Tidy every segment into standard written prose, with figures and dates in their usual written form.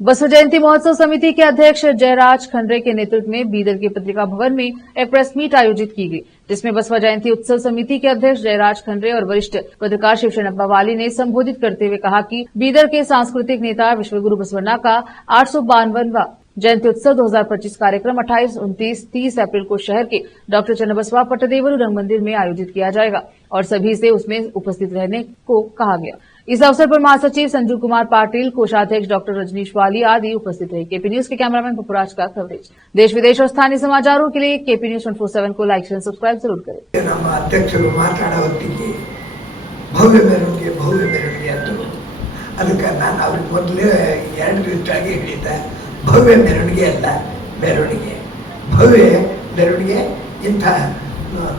बसव जयंती महोत्सव समिति के अध्यक्ष जयराज खंडरे के नेतृत्व में बीदर के पत्रिका भवन में एक प्रेस मीट आयोजित की गई, जिसमें बसव जयंती उत्सव समिति के अध्यक्ष जयराज खंडरे और वरिष्ठ पत्रकार शिवशरण अब्बावाली ने संबोधित करते हुए कहा कि बीदर के सांस्कृतिक नेता विश्वगुरु बसवण्णा का 852वां जयंती उत्सव 2025 कार्यक्रम 28, 29, 30 अप्रैल को शहर के डॉक्टर चन्नबसवा पट्टदेवरू रंग मंदिर में आयोजित किया जाएगा और सभी से उसमें उपस्थित रहने को कहा गया। इस अवसर पर महासचिव संजू कुमार पाटिल, कोषाध्यक्ष डॉक्टर रजनीश वाली आदि उपस्थित रहे। केपी न्यूज के कैमरामैन पपुराज का कवरेज। देश विदेश और स्थानीय समाचारों के लिए केपी न्यूज 24/7 को लाइक, शेयर, सब्सक्राइब जरूर करें। ನಮ್ಮ ಅಧ್ಯಕ್ಷರು ಮಾತಾಡೋ ಹೊತ್ತಿಗೆ ಭವ್ಯ ಮೆರವಣಿಗೆ ಅಂತ ಅದಕ್ಕೆ ನಾನು ಅವ್ರಿಗೆ ಮೊದಲೇ 2 ದಿವಸವಾಗಿ ಹೇಳಿದ್ದೆ, ಭವ್ಯ ಮೆರವಣಿಗೆ ಅಲ್ಲ, ಭವ್ಯ ಮೆರವಣಿಗೆ ಇಂಥ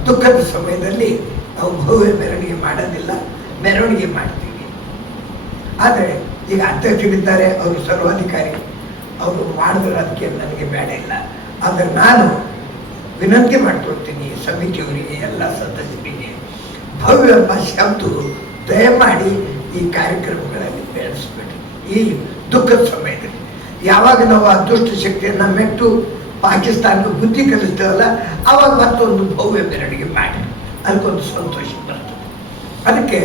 ದುಃಖದ ಸಮಯದಲ್ಲಿ ನಾವು ಭವ್ಯ ಮೆರವಣಿಗೆ ಮಾಡೋದಿಲ್ಲ, ಮೆರವಣಿಗೆ ಮಾಡ್ತೀವಿ. ಆದರೆ ಈಗ ಅಧ್ಯಕ್ಷರಿದ್ದಾರೆ, ಅವರು ಸರ್ವಾಧಿಕಾರಿ, ಅವರು ಮಾಡಿದ್ರೆ ಅದಕ್ಕೆ ನನಗೆ ಬೇಡ ಇಲ್ಲ. ಆದರೆ ನಾನು ವಿನಂತಿ ಮಾಡ್ಕೊಳ್ತೀನಿ ಸಮಿತಿಯವರಿಗೆ, ಎಲ್ಲ ಸದಸ್ಯರಿಗೆ, ಭವ್ಯ ಎಂಬ ಶಬ್ದ ದಯಮಾಡಿ ಈ ಕಾರ್ಯಕ್ರಮಗಳಲ್ಲಿ ಬೆಳೆಸಬೇಡಿ. ಈ ದುಃಖದ ಸಮಯದಲ್ಲಿ ಯಾವಾಗ ನಾವು ಆ ದುಷ್ಟ ಶಕ್ತಿಯನ್ನು ಮೆಟ್ಟು ಪಾಕಿಸ್ತಾನಕ್ಕೆ ಬುದ್ಧಿ ಕಲಿಸ್ತೇವಲ್ಲ, ಆವಾಗ ಮತ್ತೊಂದು ಭವ್ಯ ಮೆರವಣಿಗೆ ಮಾಡಿ ಅದಕ್ಕೊಂದು ಸಂತೋಷ ಬರ್ತದೆ. ಅದಕ್ಕೆ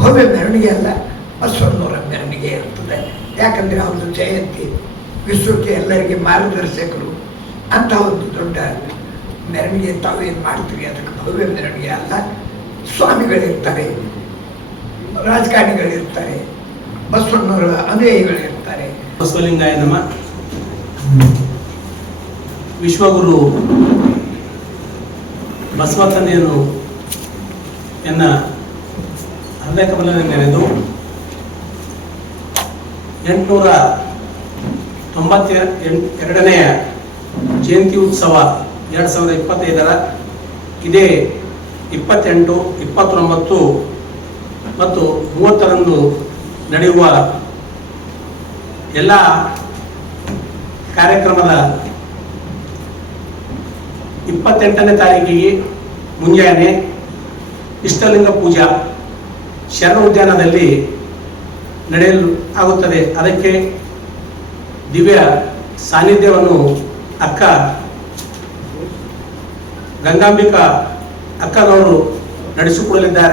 ಭವ್ಯ ಮೆರವಣಿಗೆ ಅಲ್ಲ, ಬಸವಣ್ಣವರ ಮೆರವಣಿಗೆ ಇರ್ತದೆ. ಯಾಕಂದರೆ ಅವ್ರದ್ದು ಜಯಂತಿ, ವಿಶ್ವಕ್ಕೆ ಎಲ್ಲರಿಗೆ ಮಾರ್ಗದರ್ಶಕರು ಅಂತ ಒಂದು ದೊಡ್ಡ ಮೆರವಣಿಗೆ ತಾವೇನು ಮಾಡ್ತೀವಿ ಅದಕ್ಕೆ ಭವ್ಯ ಮೆರವಣಿಗೆ ಅಲ್ಲ. ಸ್ವಾಮಿಗಳಿರ್ತಾರೆ, ರಾಜಕಾರಣಿಗಳಿರ್ತಾರೆ, ಬಸವಣ್ಣವರ ಅನುಯಾಯಿಗಳಿರ್ತಾರೆ. ಬಸವಲಿಂಗಾಯ ನಮ. ವಿಶ್ವಗುರು ಬಸವ ತಂದೆಯನ್ನು ಎನ್ನ ಹೃದಯ ಕಮಲದಲ್ಲಿ ನೆನೆದು 892ನೇ ಜಯಂತಿ ಉತ್ಸವ 2025ರ ಇದೇ 28, 29 ಮತ್ತು 30ರಂದು ನಡೆಯುವ ಎಲ್ಲ ಕಾರ್ಯಕ್ರಮದ 28ನೇ ತಾರೀಕಿಗೆ ಮುಂಜಾನೆ ಇಷ್ಟಲಿಂಗ ಪೂಜಾ ಶರಣ ಉದ್ಯಾನದಲ್ಲಿ ನಡೆಯಲು ಆಗುತ್ತದೆ. ಅದಕ್ಕೆ ದಿವ್ಯ ಸಾನ್ನಿಧ್ಯವನ್ನು ಅಕ್ಕ ಗಂಗಾಂಬಿಕಾ ಅಕ್ಕನವರು ನಡೆಸಿಕೊಡಲಿದ್ದಾರೆ.